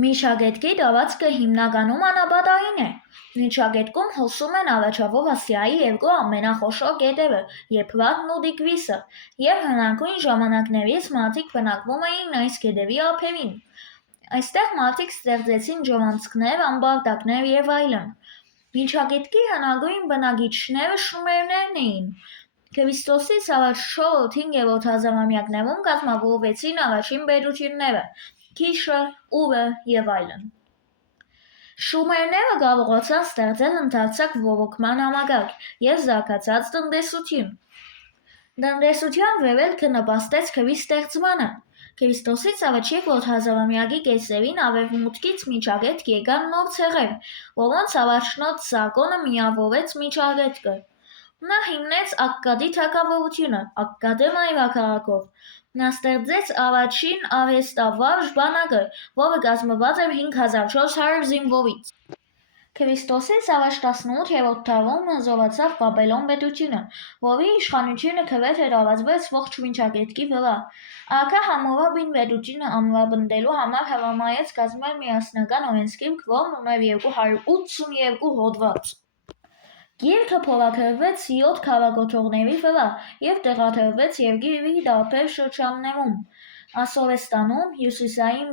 Միջագետքի տարածքը հիմնականում անապատային է։ Միջագետքում հոսում են առաջավոր Ասիայի երկու ամենախոշոր գետերը՝ Եփրատն ու Տիգրիսը, և հնագույն ժամանակներից մարդիկ բնակվում էին այս գետերի ափերին։ Այստեղ մարդիկ ստեղծեցին ջրանցքներ, ամբարտակներ և այլն։ Միջագետքի հնագույն բնակիչները շումերներն էին։ Քրիստոսից առաջ 4-5-րդ հազարամյակներում կազմավորվեցին առաջին պետությունները՝ Քիշը, Ուրը և այլն։ Շումերները կարողացան ստեղծել ընդարձակ ոռոգման համակարգ և զարգացած տնտեսություն։ Տնտեսության վերելքը նպաստեց գրի ստեղծմանը։ Քրիստոսից առաջ 2-րդ հազարամյակի կեսերին արևմուտքից միջագետք եկան նոր ցեղեր, որոնց առաջնորդ Սարգոնը միավորեց Միջագետքը։ Նա հիմնեց Ակկադի թագավորությունը Ակկադի մայրաքաղաքով։ Նա ստեղծեց առաջին արհեստավարժ բանակը, որը կազմված էր 5400 զինվորից։ Քրիստոսից առաջ 18-րդ դարում հզորացավ Բաբելոն պետությունը, որի իշխանությունը գրեթե տարածվեց ողջ Միջագետքի վրա։ Արքա Համուրաբին պետությունը ամրապնդելու համար հրամայեց կազմել միասնական օրենսգիրք, որն ուներ 282 հոդված։ Գիրքը փորագրվեց 7 քառակոթողների վրա և տեղադրվեց երկրի տարբեր շրջաններում՝ Ասորեստանում, Հյուսիսային